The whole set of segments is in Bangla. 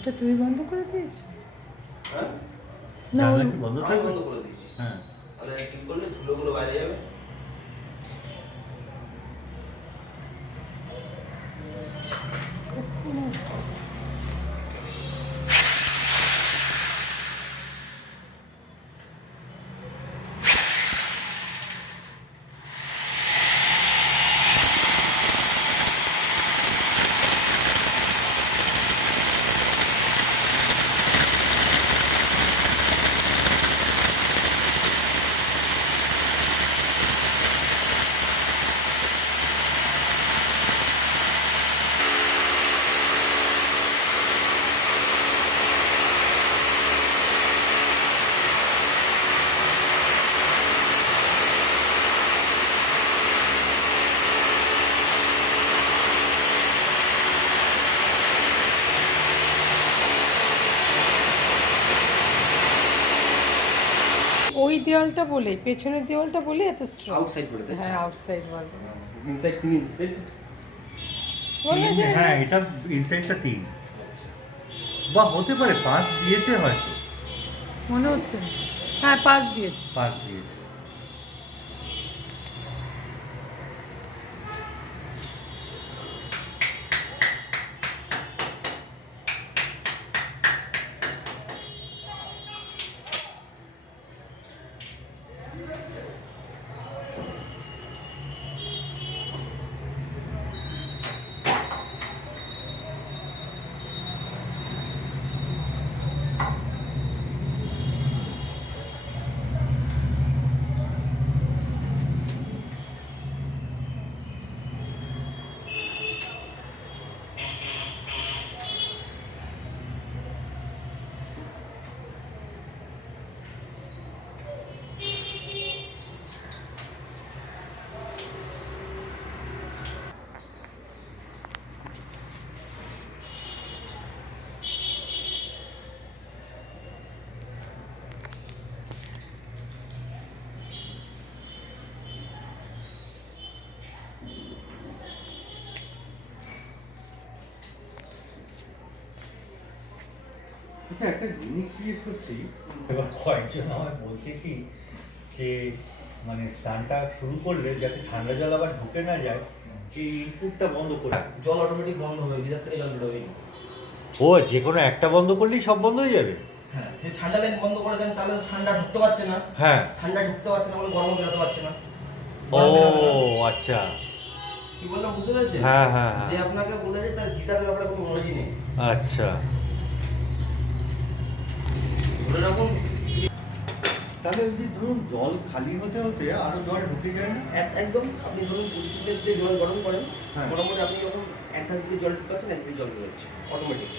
এটা তুমি বন্ধ করে দিয়েছো? হ্যাঁ না আমি ওই বন্ধ করে দিয়েছি। হ্যাঁ তাহলে ঠিক করলে ধুলোগুলো বাইরে যাবে। ওই দেওয়ালটা বলে, পেছনের দেওয়ালটা বলে এত স্ট্রং। আউটসাইড করে দেয়। হ্যাঁ আউটসাইড বল। ইনসাইড 3 ইঞ্চি তাই তো? বলা যায় হ্যাঁ এটা ইনসাইডটা 3 বা হতে পারে 5 দিয়েছে হয়তো, মনে হচ্ছে না। হ্যাঁ 5 দিয়েছে। 5 দিয়েছে। আচ্ছা একটা জিনিস জিজ্ঞেস করছি, এবার কয়েকজন আমার বলছে কি যে মানে স্নানটা শুরু করলে যাতে ঠান্ডা জল আবার ঢুকে না যায় এই ইনপুটটা বন্ধ করে। জল অটোমেটিক বন্ধ হবে, ভিতর থেকে জল বেরোবে। ও যে কোনো একটা বন্ধ করলেই সব বন্ধ হয়ে যাবে? হ্যাঁ, যদি ঠান্ডা লাইন বন্ধ করে দেন তাহলে তো ঠান্ডা ঢুকতে পারছে না। হ্যাঁ ঠান্ডা ঢুকতে পারছে না বলে গরম বেরোতে পারছে না। ও আচ্ছা কি বললাম বুঝতে পারছেন? হ্যাঁ হ্যাঁ যে হ্যাঁ আপনাকে বলেছে তার গিজারের ব্যাপারে কোনো নলেজই নেই। আচ্ছা ধরে রাখুন তাহলে ওই যে ধরুন জল খালি হতে হতে আরো জল ঢুকে যায় না? একদম আপনি ধরুন 25 মিনিট যদি জল গরম করেন, হ্যাঁ। মোটামুটি আপনি যখন এক ধার দিয়ে জল ঢুকাচ্ছেন এক দিকে জল বেরোচ্ছে অটোমেটিক।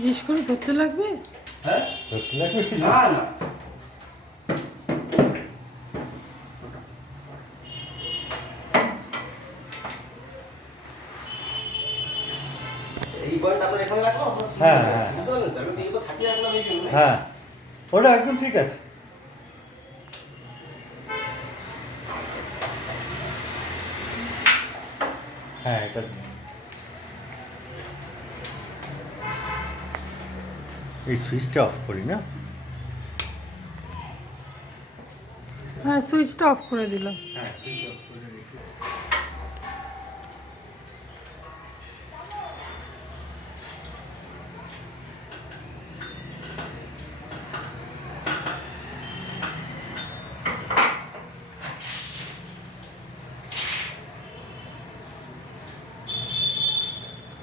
জিজ্ঞেস করে ধরতে লাগবে? হ্যাঁ ধরতে লাগবে কি? না না এই পয়েন্ট আপনার এখানে রাখলাম। হ্যাঁ, হ্যাঁ। বুঝতে পারলেন স্যার? আমি এইবার সাটিয়ে রাখলাম এই জন্য। হ্যাঁ ওটা একদম ঠিক আছে। হ্যাঁ এটা এই সুইচটা অফ করি না? হ্যাঁ সুইচটা অফ করে দিলাম। হ্যাঁ সুইচ অফ করে রেখে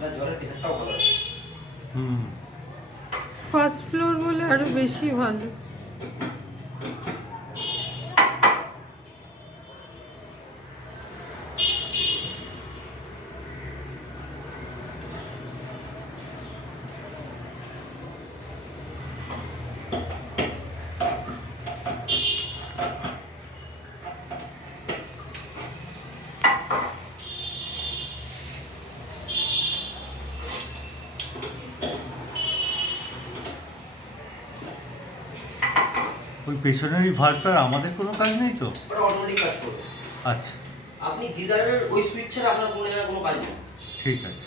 না জলের প্রেসারটাও ভালো আছে। ফার্স্ট ফ্লোর বলে আরো বেশি ভালো। ওই পেছনের এই ভাল্বটার আমাদের কোনো কাজ নেই তো? ওটা অটোমেটিক কাজ করবে। আচ্ছা, আপনি গিজারের ওই সুইচ ছাড়া আপনার কোনো জায়গায় কোনো কাজ নেই। ঠিক আছে।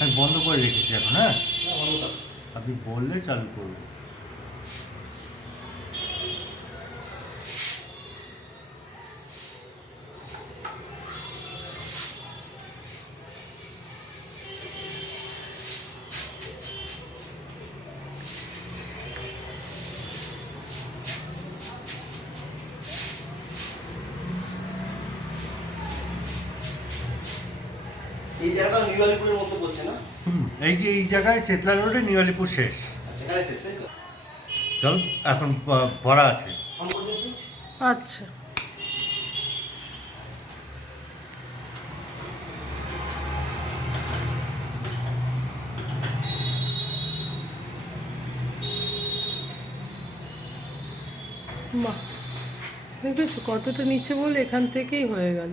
আমি বন্ধ করে রেখেছি এখন। হ্যাঁ, আপনি বললে চালু করবো। এই জায়গাটা নিউ আলিপুরের মতো বলছে না? এই জায়গায় চেতলা রোডে নিউ আলিপুর শেষ। আচ্ছা, এখানে শেষ, তাই তো? চল, এখন ভরা আছে। অন করবেন সুইচ। আচ্ছা, বাহ, দেখেছো কতটা নিচে বলে এখান থেকেই হয়ে গেল।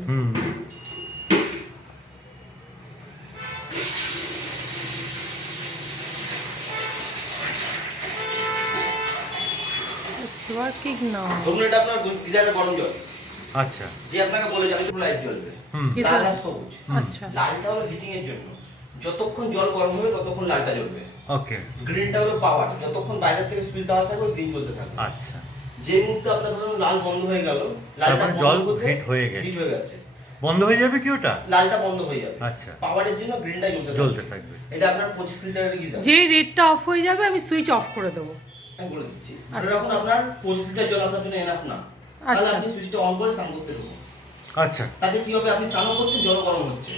ওয়ার্কিং না, ধরুন এটা আপনার গিজারের গরম জল। আচ্ছা, যে আপনাকে বলে যে একটু লাইট জ্বলবে, গিজার, লাল আর সবুজ। আচ্ছা, লালটা হলো হিটিং এর জন্য, যতক্ষণ জল গরম হবে ততক্ষণ লালটা জ্বলবে। ওকে। গ্রিনটা হলো পাওয়ার, যতক্ষণ বাইরে থেকে সুইচ দেওয়া থাকবে গ্রিন জ্বলতে থাকবে। আচ্ছা, যে মুহূর্তে আপনার ধরুন লাল বন্ধ হয়ে গেল, লালটা তারপরে জল হিট হয়ে গেছে। বন্ধ হয়ে যাবে কি ওটা? লালটা বন্ধ হয়ে যাবে। আচ্ছা, পাওয়ারের জন্য গ্রিনটা জ্বলতে থাকবে। এটা আপনার 25 লিটারের গিজার। যে রেটটা অফ হয়ে যাবে আমি সুইচ অফ করে দেবো। আমি বলে দিচ্ছি, যখন আপনার 25 লিটার জল আপনার জন্য এনাফ না, তাহলে আচ্ছা, আপনি সুইচটা অন করে স্নান করতে দেবো। আচ্ছা, তাতে কি হবে, আপনি স্নান করছেন, জল গরম হচ্ছে।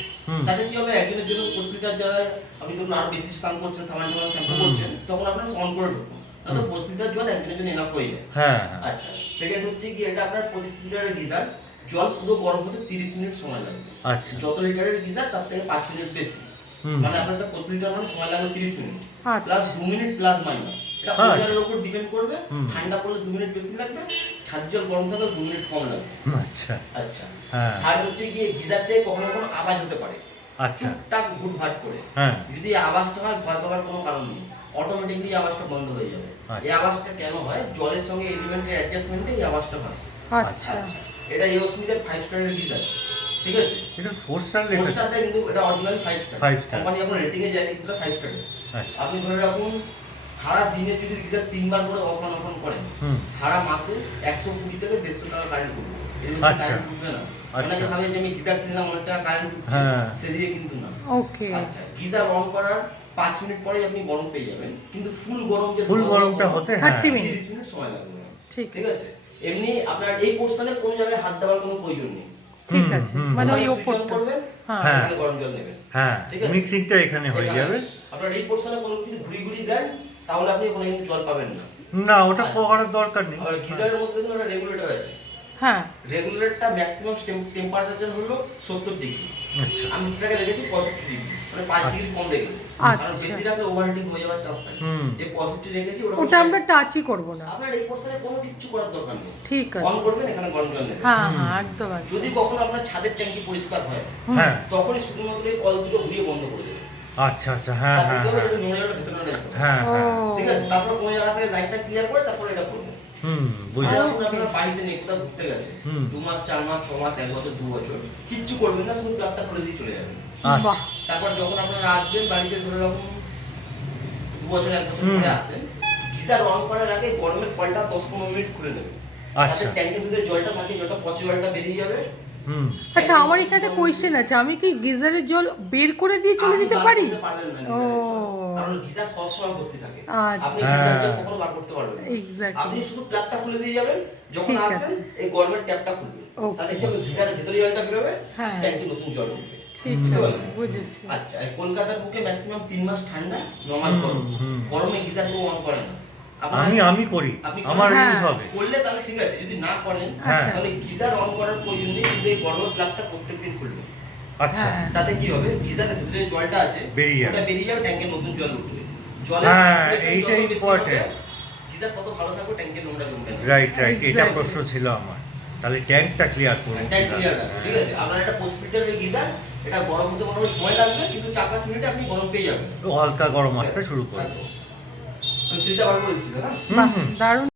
তাতে কি হবে, একদিনের জন্য 25 লিটার জলে আপনি যখন আরো বেশি স্নান করছেন, সাবান জল শ্যাম্পু করছেন, তখন আপনার অন করে ঢুকুন, না তো 25 লিটার জল একদিনের জন্য এনাফ হয়ে যায়। হ্যাঁ। আচ্ছা, সেকেন্ড হচ্ছে কি, এটা আপনার 25 লিটারের গিজার, জল পুরো গরম হতে 30 মিনিট সময় লাগবে। আচ্ছা, যত লিটারের গিজার তার থেকে 5 মিনিট বেশি, মানে আপনার 25 লিটার মানে সময় লাগবে 30 minute, plus 2 minute plus minus. এটা ওয়েদারের উপর ডিপেন্ড করবে। ঠান্ডা পড়লে 2 মিনিট বেশি লাগবে, ছাদ জল গরম থাকলে 2 মিনিট কম লাগবে। আচ্ছা, আচ্ছা, হ্যাঁ। আর হচ্ছে কি, গিজার থেকে কখনো কখনো আওয়াজ হতে পারে। আচ্ছা, টুকটাক ঘুটঘাট করে। হ্যাঁ। যদি আওয়াজটা হয়, ভয় পাওয়ার কোনো কারণ নেই, অটোমেটিকলি আওয়াজটা বন্ধ হয়ে যাবে। এই আওয়াজটা কেন হয়, জলের সঙ্গে এলিমেন্টের অ্যাডজাস্টমেন্টে এই আওয়াজটা হয়। আচ্ছা, এটা ইওসমিকের 5 স্টারের গিজার, ঠিক আছে? এটা 4 স্টার 4 লেখা স্টারটা কিন্তু এটা অরিজিনাল 5 স্টার। 5 স্টার। কোম্পানি আপনার রেটিং এ যায় কিন্তু 5 স্টার। আচ্ছা, আপনি ধরে রাখুন সারা দিনে যদি গিজার 3 বার করে অফ অন করেন, সারা মাসে 120 থেকে 150 টাকা কারেন্ট পড়বে। এর বেশি কারেন্ট পড়বে না। অনেকে ভাবে যে আমি গিজার কিনলাম অনেক টাকা কারেন্ট পড়ছে, সে দিয়ে কিন্তু না। ওকে। আচ্ছা, গিজার অন করার 5 মিনিট পরেই আপনি গরম পেয়ে যাবেন, কিন্তু ফুল গরমটা হতে 30 30 মিনিট মিনিট সময় লাগবে। ঠিক আছে? এমনি আপনার এই পোর্শনে কোনো জায়গায় হাত দেওয়ার কোনো প্রয়োজন নেই। ঠিক আছে, মানে ওই ওপরটা করবেন, হ্যাঁ, এখানে গরম জল নেবেন। হ্যাঁ, ঠিক আছে? মিক্সিংটা এখানে হয়ে যাবে। আপনার এই পোর্শনে কোনো কিছু ঘুরি দেন, তাহলে আপনি ওখানে কিন্তু জল পাবেন না। না, ওটা করার দরকার নেই। আর গিজারের মধ্যে দেখুন একটা রেগুলেটর আছে। হ্যাঁ, রেগুলেটরটা ম্যাক্সিমাম টেম্পারেচার হলো 70 ডিগ্রি। আচ্ছা, আমি সেটাকে রেখেছি 65 ডিগ্রি, মানে 5 ডিগ্রি কম রেখেছি। কারণ বেশি রাখলে ওভারহিটিং হয়ে যাওয়ার চান্স থাকে। যে 65 রেখেছি ওটা আমরা টাচই করব না। আপনার এই পোর্শনে কোনো কিছু করার দরকার নেই। ঠিক আছে, অন করবেন, এখানে গরম জল নেবেন। হ্যাঁ হ্যাঁ, একদম। যদি কখনো আপনার ছাদের ট্যাঙ্কি পরিষ্কার হয়, হ্যাঁ, তখনই শুধুমাত্র এই কল দুটো ঘুরিয়ে বন্ধ করে দেবেন। আচ্ছা, আচ্ছা, হ্যাঁ হ্যাঁ হ্যাঁ, ঠিক আছে? তারপর কোন জায়গা থেকে লাইটটা ক্লিয়ার করে তারপর এটা করবেন। বুঝেছি। আপনারা বাড়িতে নেই, কোথাও ঘুরতে গেছে, 2 মাস 4 মাস 6 মাস 1 বছর 2 বছর কিচ্ছু করবেন না, শুধু প্লাগটা খুলে দিয়ে চলে যাবেন। আচ্ছা, তারপর যখন আপনারা আসবেন বাড়িতে, ধরে রাখুন 2 বছর 1 বছর পরে আসবেন, গিজার অন করার আগে গরমের কলটা 10-15 মিনিট খুলে নেবেন। আচ্ছা, তাতে ট্যাঙ্কের ভিতরে জলটা থাকে, জলটা পচে জলটা বেরিয়ে যাবে। আচ্ছা, আমার এখানে একটা কোয়েশ্চেন আছে, আমি কি গিজারের জল বের করে দিয়ে চলে যেতে পারি? ও, কারণ গিজার সব সময় ভর্তি থাকে। আপনি আচ্ছা, গিজার জল কখনো বার করতে পারবেন না। এক্স্যাক্টলি। আপনি শুধু প্লাগটা খুলে দিয়ে যাবেন, যখন ঠিক আসবেন আছে। এই গরমের ট্যাপটা খুলবেন, তাহলে কি হবে, গিজারের ভিতরে জলটা বেরোবে, হ্যাঁ, ট্যাঙ্কে নতুন জল উঠবে। ঠিক আছে, বুঝেছি। আচ্ছা, এই কলকাতার বুকে ম্যাক্সিমাম 3 মাস ঠান্ডা, 9 মাস গরম। গরমে গিজার কেউ অন করে না। আমি করি, আমার ইউজ হবে। করলে তাহলে ঠিক আছে, যদি না করেন তাহলে গিজার অন করার প্রয়োজন নেই, কিন্তু এই গরমের প্লাগটা প্রত্যেকদিন খুলবেন। আচ্ছা, তাতে কি হবে, গিজারের ভিতরে যে জলটা আছে ওটা বেরিয়ে যাবে, ট্যাঙ্কে নতুন জল উঠবে। জলের এইটা ইম্পর্টেন্ট। গিজার তত ভালো থাকবে, ট্যাঙ্কে নোংরা জমবে না। রাইট, এটা প্রশ্ন ছিল আমার। তাহলে ট্যাঙ্কটা ক্লিয়ার করুন। ট্যাঙ্ক ক্লিয়ার আছে, ঠিক আছে। আপনার একটা 25 লিটারের গিজার, এটা গরম হতে মোটামুটি সময় লাগবে, কিন্তু 4-5 মিনিটে আপনি গরম পেয়ে যাবেন। হালকা গরম আসতে শুরু করুন। আমি সিলটা বার করে দিচ্ছি, না? বাহ, দারুণ।